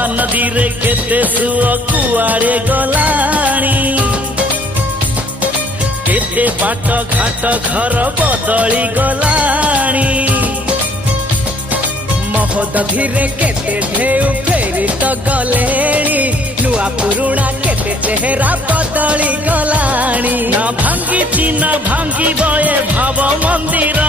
महानदी रे केते सुअ कुआड़े गलाणी केते बाट घाट घर बदली गलाणी महोदधि रे केते ढेउ फेरी तो गलेणी नुआ पुरुणा केते चेहरा बदली गलाणी ना भांगी ना भांगी बये भाव मंदिर